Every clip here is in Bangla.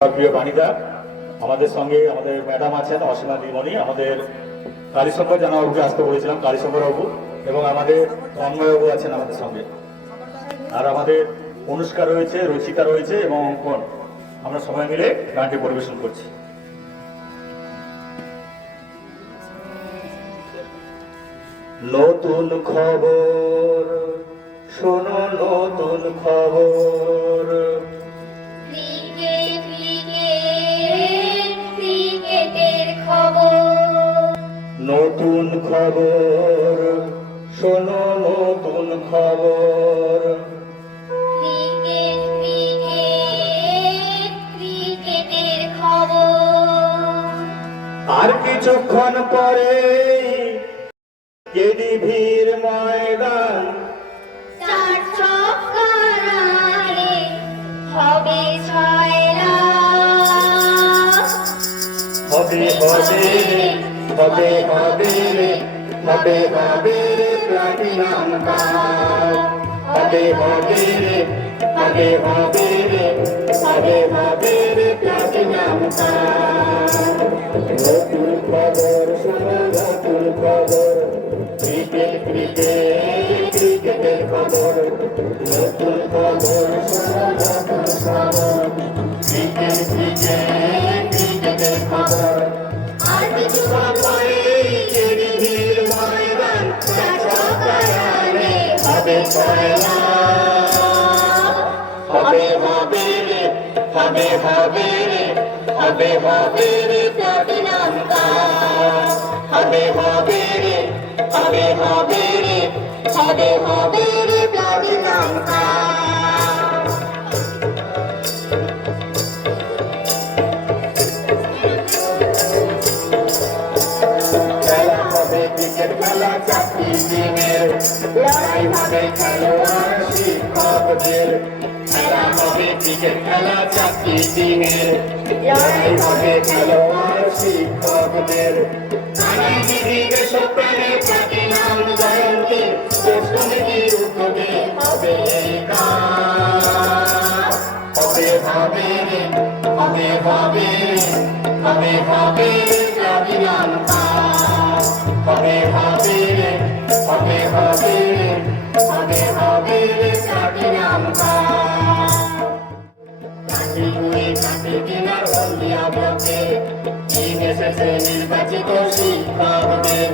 প্রিয় বাণীদা, আমাদের সঙ্গে আমাদের ম্যাডাম আছেন অসীমা দিদিমণি, আমাদের কালীশঙ্কর জানাবাবুকে আসতে বলেছিলাম, কালীশঙ্কর বাবু, এবং আমাদের তন্ময়বাবু আছেন আমাদের সঙ্গে, আর আমাদের অনুষ্কা রয়েছে, রচিতা রয়েছে এবং অঙ্কন। আমরা সবাই মিলে গানটি পরিবেশন করছি। নতুন খবর শোনো, নতুন খবর, নতুন খবর শোনো, নতুন খবর, আর কিছুক্ষণ পরে কেডিভির ময়দান হবে হবে হবে হবে হবে হবে প্লাটিনাম কাপ, হবে হবে হবে হবে হবে হবে প্লাটিনাম কাপ। নতুন খবর শোনো, নতুন খবর, ক্রিকেট ক্রিকেট ক্রিকেটের খবর, নতুন খবর শোনো, নতুন খবর, ক্রিকেট ক্রিকেট ক্রিকেটের খবর। আর কিছুক্ষণ পরে কেডিভির ময়দান চট্টগ্রামে হবে পয়লা, হবে হবে হবে হবে হবে হবে প্লাটিনাম কাপ, হবে হবে হবে হবে হবে হবে প্লাটিনাম কাপ। খেলা হবে ক্রিকেট খেলা, চাকরি দিনের লড়াই হবে খেলোয়াড় শিক্ষকদের, খেলা হবে ক্রিকেট খেলা, চাকরি দিনের লড়াই হবে খেলোয়াড় শিক্ষকদের। দেশপ্রেমে প্লাটিনাম জয়ন্তী শ্রেষ্ঠ নীতির উদ্যোগে হবে এই কাজ, হবে হবে হবে হবে হবে হবে প্লাটিনাম কাপ, হবে হবে হবে হবে হবে হবে প্লাটিনাম কাপ। কাটিগুড়ি কাটি কিনার হলদিয়া ব্লকে টিম এসেছে নির্বাচিত শিক্ষকদের,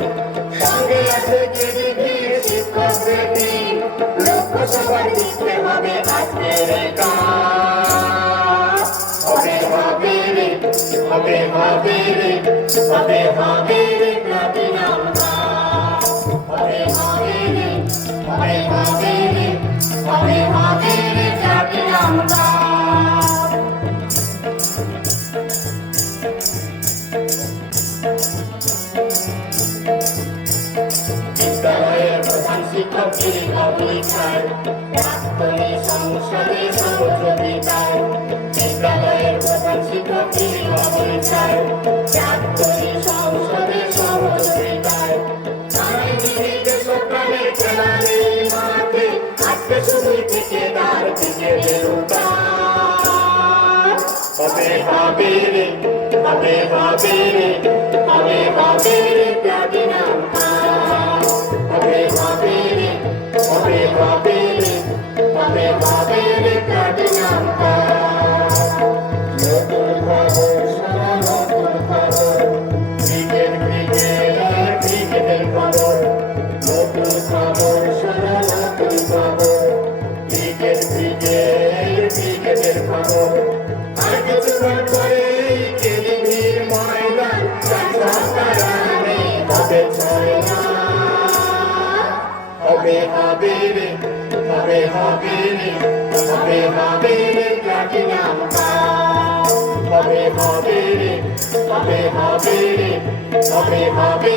সঙ্গে আছে কেডিভির শিক্ষকদের টিম, লোকসভায় জিততে হবে আজকের এই কাজ, হবে হবে হবে হবে হবে হবে প্লাটিনাম কাপ, হবে হবে হবে হবে হবে হবে প্লাটিনাম কাপ। বিদ্যালয়ের প্রধান শিক্ষক পরীক্ষায় প্রাক্তনী সংসদে সহযোগিতায়, বিদ্যালয়ের প্রধান শিক্ষক পরীক্ষায় প্রাক্তনী সংসদে সহযোগিতায়, দেশপ্রাণের খেলা নেই মাঠে, আজকে শুধুই ঠিকাদার ক্রিকেটের উত্তাপ, হবে হবে হবে হবে হবে হবে প্লাটিনাম কাপ, হবে হবে হবে হবে হবে হবে প্লাটিনাম কাপ। নতুন খবর শোনো, নতুন খবর, ক্রিকেট ক্রিকেট আর ক্রিকেটের খবর, নতুন খবর শোনো, নতুন খবর, ক্রিকেট ক্রিকেট ক্রিকেটের খবর। আর কিছুক্ষণ পরে কেডিভির ময়দান চট্টগ্রামে হবে পয়লা, হবে হবে হবে হবে হবে হবে প্লাটিনাম কাপ, হবে হবে হবে হবে হবে হবে